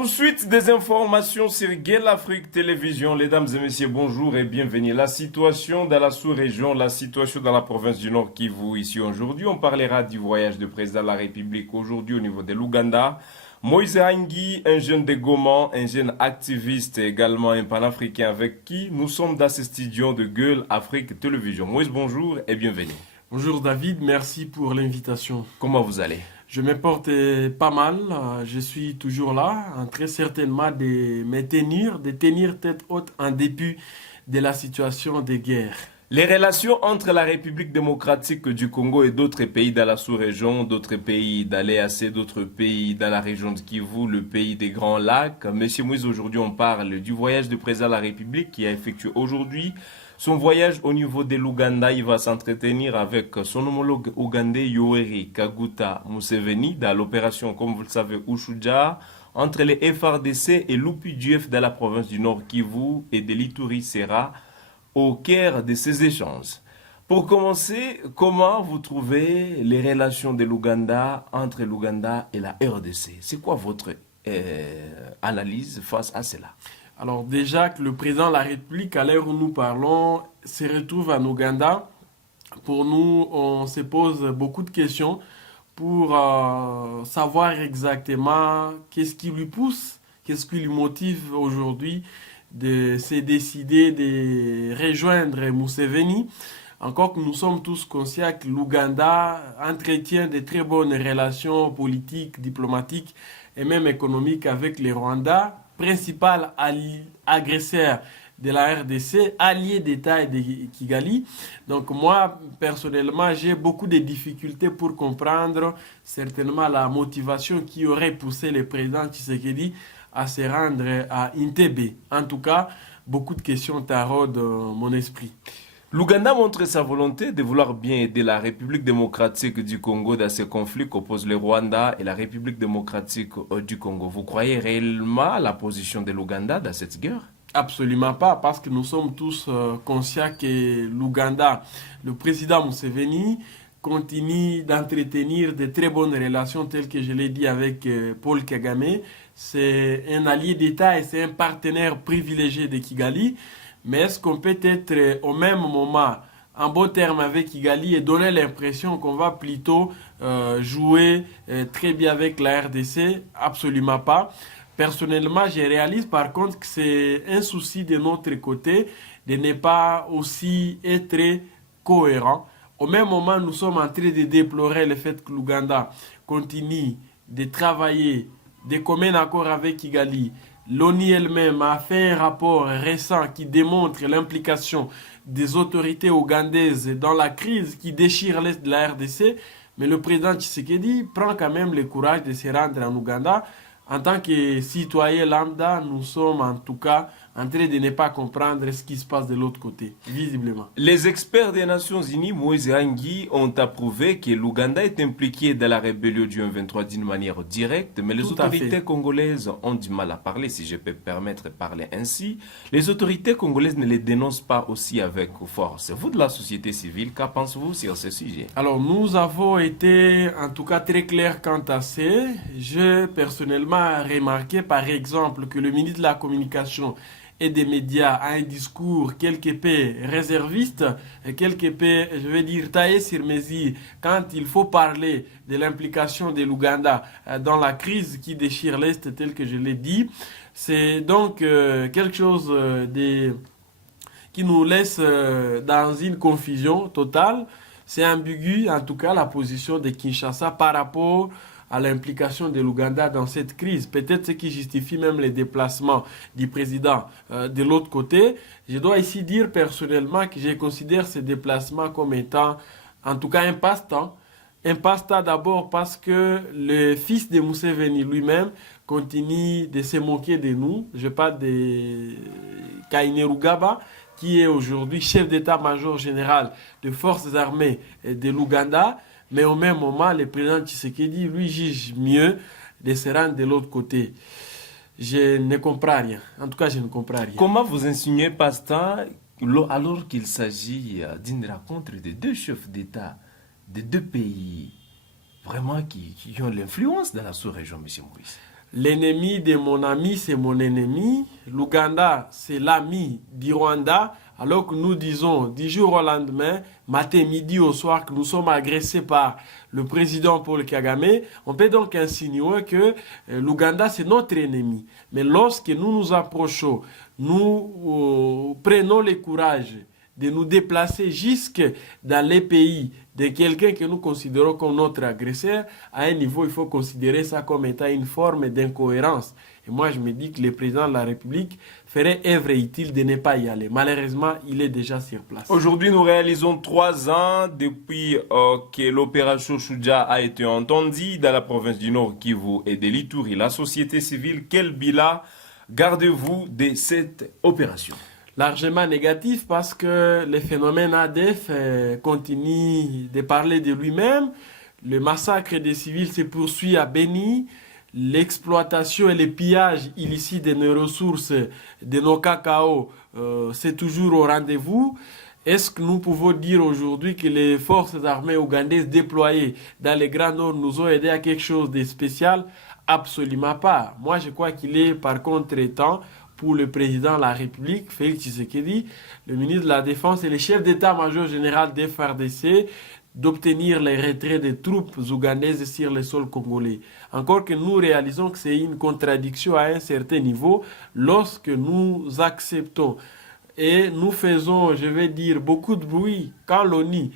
Poursuite des informations sur Gale Afrique Télévision. Mesdames et messieurs, bonjour et bienvenue. La situation dans la sous-région, la situation dans la province du Nord Kivu. Ici aujourd'hui, on parlera du voyage du président de la République aujourd'hui au niveau de l'Ouganda. Moïse Hangui, un jeune de Goma, un jeune activiste et également un panafricain avec qui nous sommes dans ce studio de Gale Afrique Télévision. Moïse, bonjour et bienvenue. Bonjour David, merci pour l'invitation. Comment vous allez? Je me porte pas mal, je suis toujours là, en très certainement de tenir tête haute en dépit de la situation de guerre. Les relations entre la République démocratique du Congo et d'autres pays dans la sous-région, d'autres pays dans l'EAC, d'autres pays dans la région de Kivu, le pays des Grands Lacs. Monsieur Moïse, aujourd'hui on parle du voyage du président de la République qui a effectué aujourd'hui son voyage au niveau de l'Ouganda. Il va s'entretenir avec son homologue ougandais Yoweri Kaguta Museveni dans l'opération, comme vous le savez, Ushuja, entre les FRDC et l'UPDF dans la province du Nord Kivu et de l'Ituri Serra au cœur de ces échanges. Pour commencer, comment vous trouvez les relations de l'Ouganda entre l'Ouganda et la RDC? C'est quoi votre analyse face à cela? Alors déjà que le président de la République, à l'heure où nous parlons, se retrouve en Ouganda, pour nous, on se pose beaucoup de questions pour savoir exactement qu'est-ce qui lui pousse, qu'est-ce qui lui motive aujourd'hui de se décider de rejoindre Museveni. Encore que nous sommes tous conscients que l'Ouganda entretient de très bonnes relations politiques, diplomatiques et même économiques avec le Rwanda, principal agresseur de la RDC, allié d'État et de Kigali. Donc moi, personnellement, j'ai beaucoup de difficultés pour comprendre certainement la motivation qui aurait poussé le président Tshisekedi à se rendre à Entebbe. En tout cas, beaucoup de questions taraudent mon esprit. L'Ouganda montre sa volonté de vouloir bien aider la République démocratique du Congo dans ce conflit qu'opposent le Rwanda et la République démocratique du Congo. Vous croyez réellement à la position de l'Ouganda dans cette guerre? Absolument pas, parce que nous sommes tous conscients que l'Ouganda, le président Museveni, continue d'entretenir de très bonnes relations telles que je l'ai dit avec Paul Kagame. C'est un allié d'État et c'est un partenaire privilégié de Kigali. Mais est-ce qu'on peut être au même moment en bon terme avec Kigali et donner l'impression qu'on va plutôt jouer très bien avec la RDC? Absolument pas. Personnellement, je réalise par contre que c'est un souci de notre côté de ne pas aussi être cohérent. Au même moment, nous sommes en train de déplorer le fait que l'Ouganda continue de travailler de commun accord avec Kigali. L'ONU elle-même a fait un rapport récent qui démontre l'implication des autorités ougandaises dans la crise qui déchire l'Est de la RDC. Mais le président Tshisekedi prend quand même le courage de se rendre en Ouganda. En tant que citoyen lambda, nous sommes en tout cas en train de ne pas comprendre ce qui se passe de l'autre côté, visiblement. Les experts des Nations Unies, Moïse Hangui, ont approuvé que l'Ouganda est impliqué dans la rébellion du 23 d'une manière directe, mais les autorités congolaises ont du mal à parler, si je peux permettre de parler ainsi. Les autorités congolaises ne les dénoncent pas aussi avec force. Vous de la société civile, qu'en pensez-vous sur ce sujet? Alors, nous avons été en tout cas très clairs quant à ça. J'ai personnellement remarqué par exemple que le ministre de la Communication et des médias a un discours quelque peu réserviste, quelque peu, je vais dire, taillé sur mesure quand il faut parler de l'implication de l'Ouganda dans la crise qui déchire l'Est, tel que je l'ai dit. C'est donc quelque chose qui nous laisse dans une confusion totale. C'est ambigu, en tout cas, la position de Kinshasa par rapport à l'implication de l'Ouganda dans cette crise. Peut-être ce qui justifie même les déplacements du président de l'autre côté. Je dois ici dire personnellement que je considère ces déplacements comme étant, en tout cas, un passe-temps. Un passe-temps d'abord parce que le fils de Museveni lui-même continue de se moquer de nous. Je parle de Kainerugaba, qui est aujourd'hui chef d'état-major général des forces armées de l'Ouganda. Mais au même moment, le président Tshisekedi, lui, juge mieux de se rendre de l'autre côté. Je ne comprends rien. En tout cas, je ne comprends rien. Comment vous insinuez passe-temps alors qu'il s'agit d'une rencontre de deux chefs d'État de deux pays vraiment qui ont l'influence dans la sous-région, M. Maurice? L'ennemi de mon ami, c'est mon ennemi. L'Ouganda, c'est l'ami du Rwanda. Alors que nous disons, du jour au lendemain, matin, midi au soir, que nous sommes agressés par le président Paul Kagame, on peut donc insinuer que l'Ouganda, c'est notre ennemi. Mais lorsque nous nous approchons, nous prenons le courage de nous déplacer jusque dans les pays de quelqu'un que nous considérons comme notre agresseur, à un niveau, il faut considérer ça comme étant une forme d'incohérence. Et moi, je me dis que le président de la République ferait œuvre utile de ne pas y aller. Malheureusement, il est déjà sur place. Aujourd'hui, nous réalisons 3 ans depuis que l'opération Shuja a été entendue dans la province du Nord Kivu et de l'Ituri. La société civile, quel bilan gardez-vous de cette opération? Largement négatif parce que le phénomène ADF continue de parler de lui-même. Le massacre des civils se poursuit à Beni. L'exploitation et le pillage illicite de nos ressources, de nos cacao, c'est toujours au rendez-vous. Est-ce que nous pouvons dire aujourd'hui que les forces armées ougandaises déployées dans les Grands Nord nous ont aidés à quelque chose de spécial? Absolument pas. Moi, je crois qu'il est par contre temps pour le président de la République, Félix Tshisekedi, le ministre de la Défense et le chef d'état-major général des FARDC d'obtenir les retraits des troupes ougandaises sur le sol congolais. Encore que nous réalisons que c'est une contradiction à un certain niveau lorsque nous acceptons et nous faisons, je vais dire, beaucoup de bruit quand l'ONU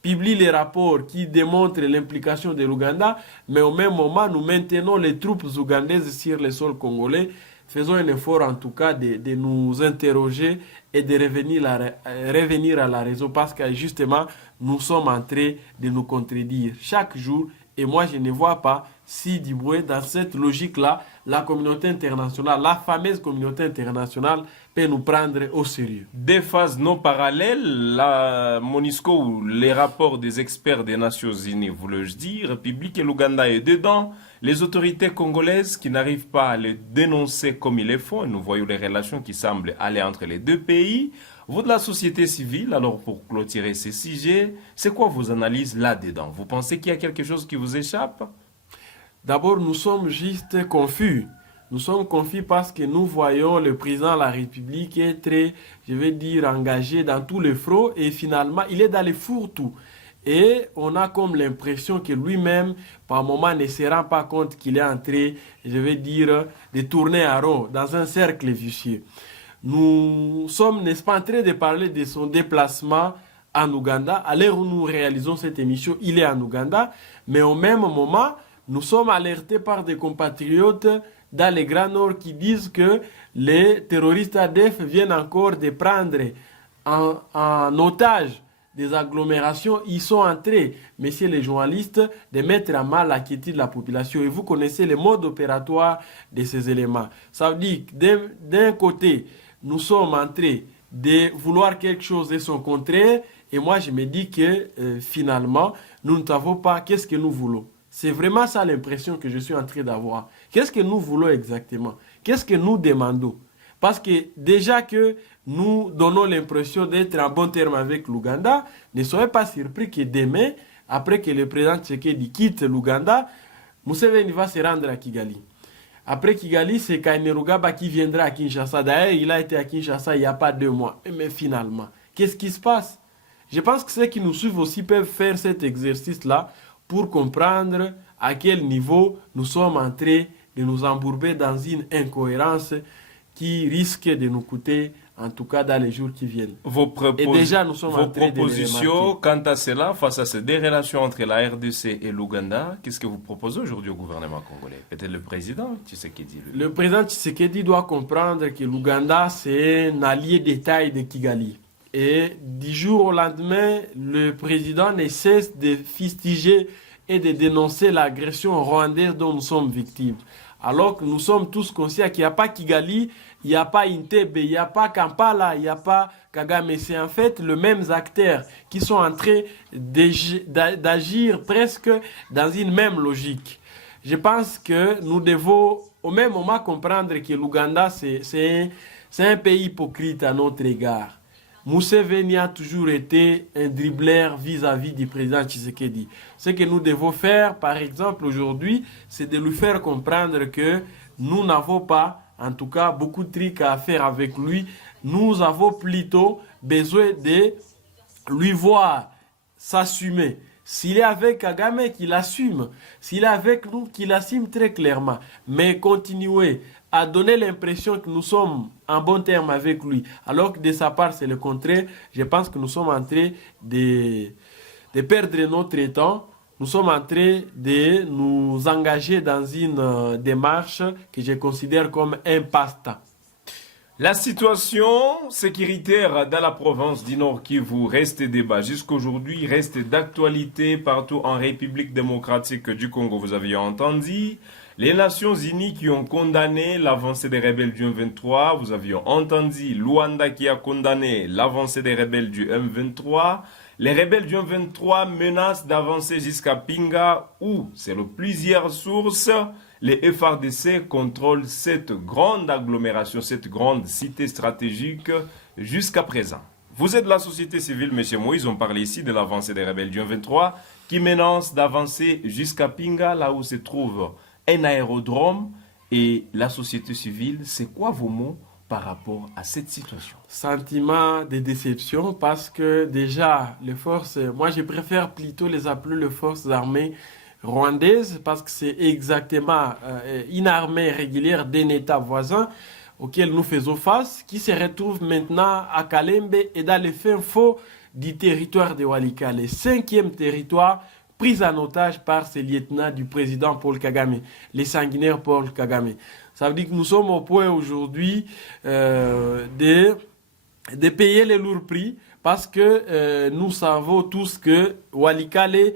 publie les rapports qui démontrent l'implication de l'Ouganda, mais au même moment, nous maintenons les troupes ougandaises sur le sol congolais. Faisons un effort en tout cas de nous interroger et de revenir à la raison parce que justement, nous sommes en train de nous contredire chaque jour. Et moi, je ne vois pas si du bruit dans cette logique-là, la communauté internationale, la fameuse communauté internationale, peut nous prendre au sérieux. Des phases non parallèles, la MONUSCO ou les rapports des experts des Nations Unies, voulais-je dire, publient que l'Ouganda est dedans. Les autorités congolaises qui n'arrivent pas à les dénoncer comme il le faut, nous voyons les relations qui semblent aller entre les deux pays. Vous de la société civile, alors pour clôturer ces sujets, c'est quoi vos analyses là-dedans? Vous pensez qu'il y a quelque chose qui vous échappe? D'abord, nous sommes juste confus. Nous sommes confus parce que nous voyons le président de la République être très, je vais dire, engagé dans tous les fronts et finalement, il est dans les fourre-tout. Et on a comme l'impression que lui-même, par moment, ne se rend pas compte qu'il est en train, je vais dire, de tourner en rond dans un cercle vicieux. Nous sommes, n'est-ce pas, en train de parler de son déplacement en Ouganda. À l'heure où nous réalisons cette émission, il est en Ouganda. Mais au même moment, nous sommes alertés par des compatriotes dans les Grands Nord qui disent que les terroristes ADF viennent encore de prendre en otage des agglomérations. Ils sont en train, messieurs les journalistes, de mettre à mal la quiétude de la population. Et vous connaissez le mode opératoire de ces éléments. Ça veut dire que d'un côté, nous sommes en train de vouloir quelque chose de son contraire. Et moi, je me dis que finalement, nous ne savons pas qu'est-ce que nous voulons. C'est vraiment ça l'impression que je suis en train d'avoir. Qu'est-ce que nous voulons exactement? Qu'est-ce que nous demandons? Parce que déjà que nous donnons l'impression d'être en bon terme avec l'Ouganda, ne soyez pas surpris que demain, après que le président Tshisekedi quitte l'Ouganda, Museveni va se rendre à Kigali. Après Kigali, c'est Kainerugaba qui viendra à Kinshasa. D'ailleurs, il a été à Kinshasa il n'y a pas 2 mois. Mais finalement, qu'est-ce qui se passe? Je pense que ceux qui nous suivent aussi peuvent faire cet exercice-là pour comprendre à quel niveau nous sommes en train de nous embourber dans une incohérence qui risque de nous coûter, en tout cas dans les jours qui viennent. Et déjà, nous sommes en train de propositions quant à cela, face à ces deux relations entre la RDC et l'Ouganda, qu'est-ce que vous proposez aujourd'hui au gouvernement congolais? Peut-être le président Tshisekedi. Le président Tshisekedi doit comprendre que l'Ouganda, c'est un allié de taille de Kigali. Et du jour au lendemain, le président ne cesse de fustiger et de dénoncer l'agression rwandaise dont nous sommes victimes. Alors que nous sommes tous conscients qu'il n'y a pas Kigali, il n'y a pas Entebbe, il n'y a pas Kampala, il n'y a pas Kagame. C'est en fait les mêmes acteurs qui sont en train d'agir presque dans une même logique. Je pense que nous devons au même moment comprendre que l'Ouganda, c'est un pays hypocrite à notre égard. Museveni a toujours été un dribbleur vis-à-vis du président Tshisekedi. Ce que nous devons faire, par exemple, aujourd'hui, c'est de lui faire comprendre que nous n'avons pas, en tout cas, beaucoup de trucs à faire avec lui. Nous avons plutôt besoin de lui voir s'assumer. S'il est avec Kagame, qu'il assume. S'il est avec nous, qu'il assume très clairement. Mais continuer à donner l'impression que nous sommes en bon terme avec lui, alors que de sa part, c'est le contraire. Je pense que nous sommes en train de perdre notre temps. Nous sommes en train de nous engager dans une démarche que je considère comme un passe-temps. La situation sécuritaire dans la province du Nord Kivu reste débat. Jusqu'aujourd'hui, reste d'actualité partout en République démocratique du Congo. Vous aviez entendu les Nations Unies qui ont condamné l'avancée des rebelles du M23. Vous aviez entendu Luanda qui a condamné l'avancée des rebelles du M23. Les rebelles du M23 menacent d'avancer jusqu'à Pinga où, selon plusieurs sources, les FARDC contrôlent cette grande agglomération, cette grande cité stratégique jusqu'à présent. Vous êtes de la société civile, M. Moïse, on parle ici de l'avancée des rebelles du M23 qui menacent d'avancer jusqu'à Pinga, là où se trouve un aérodrome. Et la société civile, c'est quoi vos mots par rapport à cette situation? Sentiment de déception parce que déjà, les forces, moi je préfère plutôt les appeler les forces armées rwandaises parce que c'est exactement une armée régulière d'un État voisin auquel nous faisons face, qui se retrouve maintenant à Kalembe et dans les fins faux du territoire de Walikale, le 5e territoire pris en otage par ces lieutenants du président Paul Kagame, les sanguinaires Paul Kagame. Ça veut dire que nous sommes au point aujourd'hui de payer les lourds prix parce que nous savons tous que Walikale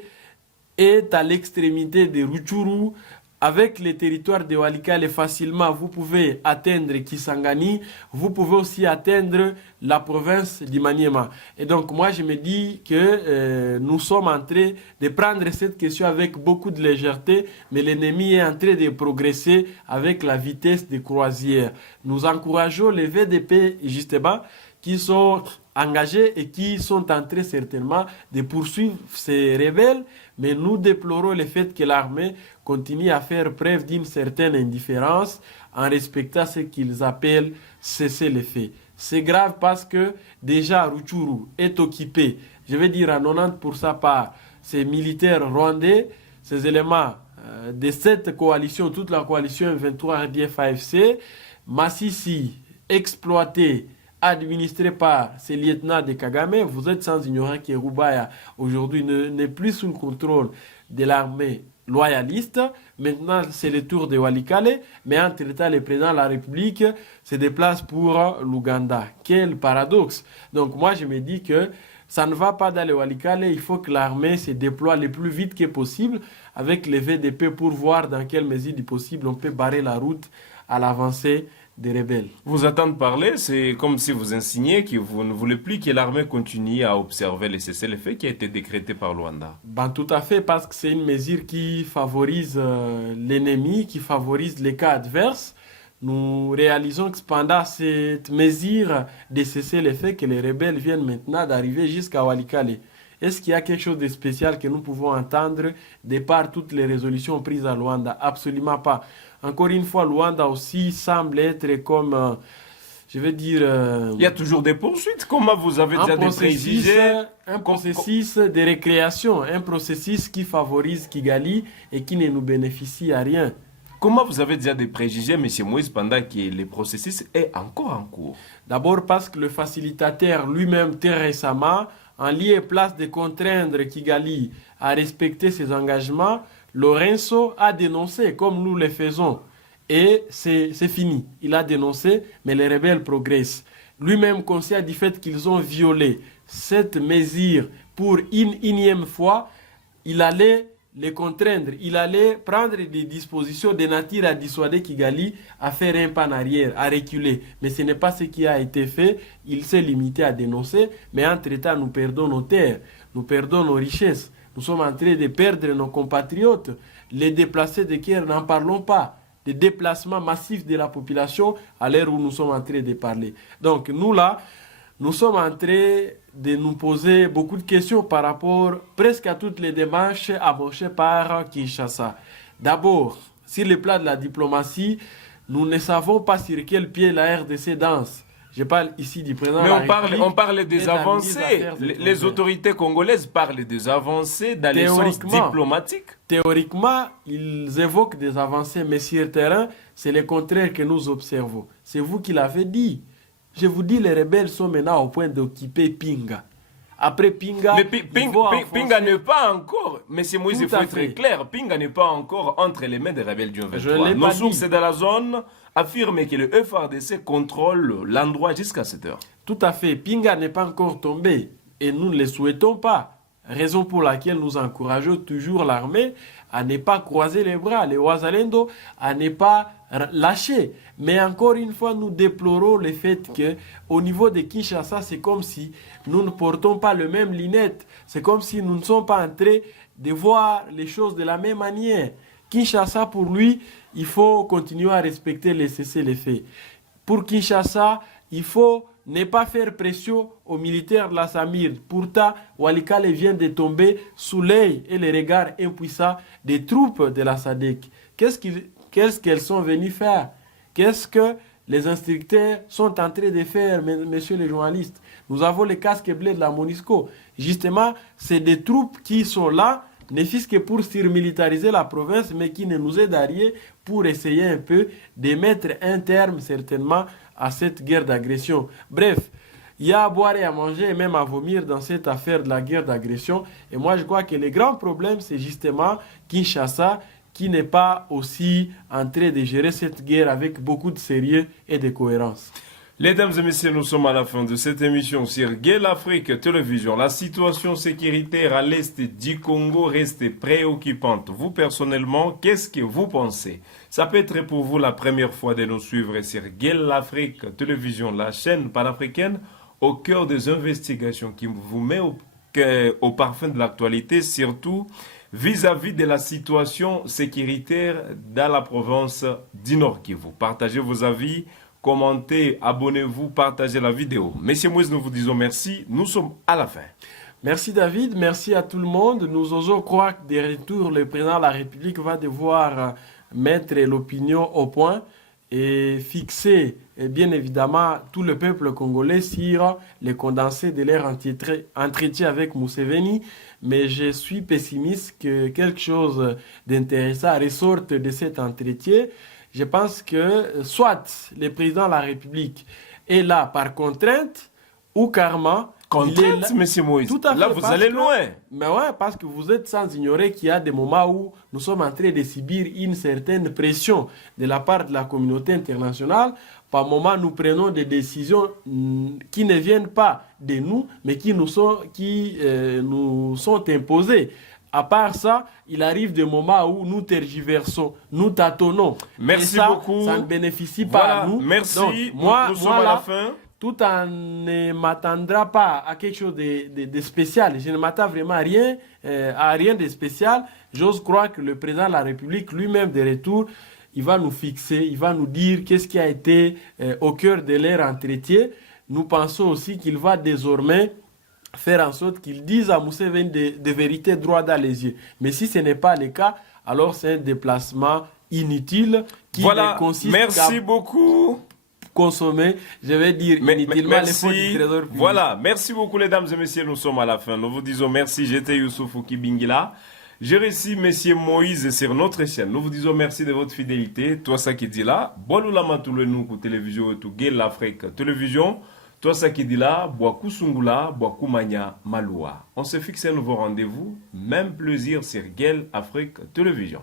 est à l'extrémité de Rutshuru. Avec les territoires de Walikale, facilement, vous pouvez atteindre Kisangani, vous pouvez aussi atteindre la province du Maniema. Et donc, moi, je me dis que nous sommes en train de prendre cette question avec beaucoup de légèreté, mais l'ennemi est en train de progresser avec la vitesse de croisière. Nous encourageons les VDP, justement, qui sont engagés et qui sont en train certainement de poursuivre ces rebelles, mais nous déplorons le fait que l'armée continue à faire preuve d'une certaine indifférence en respectant ce qu'ils appellent cesser les faits. C'est grave parce que déjà Rutshuru est occupé, je vais dire à 90% par ces militaires rwandais, ces éléments de cette coalition, toute la coalition 23 RDF-AFC, Massissi, exploité, administré par ces lieutenants de Kagame. Vous êtes sans ignorer que Rubaya aujourd'hui n'est plus sous le contrôle de l'armée loyaliste. Maintenant, c'est le tour de Walikale, mais entre-temps, le président de la République se déplace pour l'Ouganda. Quel paradoxe! Donc moi, je me dis que ça ne va pas dans le Walikale, il faut que l'armée se déploie le plus vite que possible avec les VDP pour voir dans quelle mesure du possible on peut barrer la route à l'avancée des rebelles. Vous entendre parler, c'est comme si vous insignez que vous ne voulez plus que l'armée continue à observer les cessez-le-feu qui a été décrété par Luanda. Ben, tout à fait, parce que c'est une mesure qui favorise l'ennemi, qui favorise les cas adverses. Nous réalisons que pendant cette mesure de cessez-le-feu, que les rebelles viennent maintenant d'arriver jusqu'à Walikale. Est-ce qu'il y a quelque chose de spécial que nous pouvons entendre de par toutes les résolutions prises à Luanda? Absolument pas. Encore une fois, Luanda aussi semble être comme, je vais dire... Il y a toujours des poursuites. Comment vous avez déjà des préjugés? Un processus de récréation, un processus qui favorise Kigali et qui ne nous bénéficie à rien. Comment vous avez déjà des préjugés, M. Moïse, pendant que le processus est encore en cours? D'abord parce que le facilitateur lui-même, très récemment, en lieu et place de contraindre Kigali à respecter ses engagements, Lorenzo a dénoncé, comme nous le faisons. Et c'est fini. Il a dénoncé, mais les rebelles progressent. Lui-même conscient du fait qu'ils ont violé cette mesure pour une énième fois, il allait les contraindre. Il allait prendre des dispositions de nature à dissuader Kigali à faire un pas en arrière, à reculer. Mais ce n'est pas ce qui a été fait. Il s'est limité à dénoncer. Mais entre-temps, nous perdons nos terres, nous perdons nos richesses. Nous sommes en train de perdre nos compatriotes. Les déplacés de guerre, n'en parlons pas. Des déplacements massifs de la population à l'heure où nous sommes en train de parler. Donc nous là, nous sommes en train de nous poser beaucoup de questions par rapport presque à toutes les démarches amorcées par Kinshasa. D'abord, sur le plan de la diplomatie, nous ne savons pas sur quel pied la RDC danse. Je parle ici du président Mais de la République on parle et des de la ministre des avancées. Affaires Les étrangères. autorités congolaises parlent des avancées dans les sens Théoriquement. diplomatiques. Théoriquement, ils évoquent des avancées, mais sur le terrain, c'est le contraire que nous observons. C'est vous qui l'avez dit. Je vous dis, les rebelles sont maintenant au point d'occuper Pinga. Après Pinga, Mais ils vont Pinga enfoncer- n'est pas encore, Monsieur Moïse, il Tout faut à être fait. clair, Pinga n'est pas encore entre les mains des rebelles du Je 23. l'ai Nos pas sources dit. de la zone affirment que le FRDC contrôle l'endroit jusqu'à cette heure. Tout à fait. Pinga n'est pas encore tombé et nous ne le souhaitons pas. Raison pour laquelle nous encourageons toujours l'armée à ne pas croiser les bras, les Ouazalendo à ne pas lâcher. Mais encore une fois, nous déplorons le fait que au niveau de Kinshasa, c'est comme si nous ne portons pas le même lunette. C'est comme si nous ne sommes pas en train de voir les choses de la même manière. Kinshasa, pour lui, il faut continuer à respecter les cessez-le-feu. Pour Kinshasa, il faut ne pas faire pression aux militaires de la Samir. Pourtant, Walikale vient de tomber sous l'œil et les regards impuissants des troupes de la SADC. Qu'est-ce qu'elles sont venues faire? Qu'est-ce que les instructeurs sont en train de faire, messieurs les journalistes? Nous avons les casques bleus de la MONUSCO. Justement, c'est des troupes qui sont là, ne fût-ce que pour surmilitariser la province, mais qui ne nous aident à rien pour essayer un peu de mettre un terme, certainement, à cette guerre d'agression. Bref, il y a à boire et à manger et même à vomir dans cette affaire de la guerre d'agression. Et moi, je crois que le grand problème, c'est justement Kinshasa qui n'est pas aussi en train de gérer cette guerre avec beaucoup de sérieux et de cohérence. Mesdames et messieurs, nous sommes à la fin de cette émission sur Gay l'Afrique Télévision. La situation sécuritaire à l'est du Congo reste préoccupante. Vous, personnellement, qu'est-ce que vous pensez? Ça peut être pour vous la première fois de nous suivre sur Gay l'Afrique Télévision, la chaîne panafricaine au cœur des investigations qui vous met au parfum de l'actualité, surtout vis-à-vis de la situation sécuritaire dans la province du Nord Kivu. Partagez vos avis. Commentez, abonnez-vous, partagez la vidéo. Monsieur Moïse, nous vous disons merci. Nous sommes à la fin. Merci David, merci à tout le monde. Nous osons croire que des retours, le président de la République va devoir mettre l'opinion au point et fixer bien évidemment tout le peuple congolais sur les condensés de leur entretien avec Museveni. Mais je suis pessimiste que quelque chose d'intéressant ressorte de cet entretien. Je pense que soit le président de la République est là par contrainte ou carrément... Contrainte, monsieur Moïse. Tout à fait, Là, vous allez loin. Mais ouais, parce que vous êtes sans ignorer qu'il y a des moments où nous sommes en train de subir une certaine pression de la part de la communauté internationale. Par moments, nous prenons des décisions qui ne viennent pas de nous, mais qui nous sont imposées. À part ça, il arrive des moments où nous tergiversons, nous tâtonnons. Merci et ça, beaucoup. Ça ne bénéficie pas à nous. Merci. Donc, Nous sommes à la fin. Tout en ne m'attendra pas à quelque chose de spécial. Je ne m'attends vraiment à rien de spécial. J'ose croire que le président de la République, lui-même de retour, il va nous fixer, il va nous dire qu'est-ce qui a été au cœur de leur entretien. Nous pensons aussi qu'il va désormais faire en sorte qu'ils disent à Museveni de vérité droit dans les yeux. Mais si ce n'est pas le cas, alors c'est un déplacement inutile qui ne consiste merci beaucoup. Consommer, je vais dire inutilement les fonds du trésor public. Voilà, merci beaucoup mesdames et messieurs, nous sommes à la fin. Nous vous disons merci, j'étais Youssouf Kibingila. J'ai reçu monsieur Moïse sur notre chaîne. Nous vous disons merci de votre fidélité. Toi ça qui dit là, Bolula Matoulenou télévision et tout l'Afrique télévision. Toi ça qui dit là, Boakou Sungula, Boakou Manya Maloua. On se fixe un nouveau rendez-vous, même plaisir sur Gel Afrique Télévision.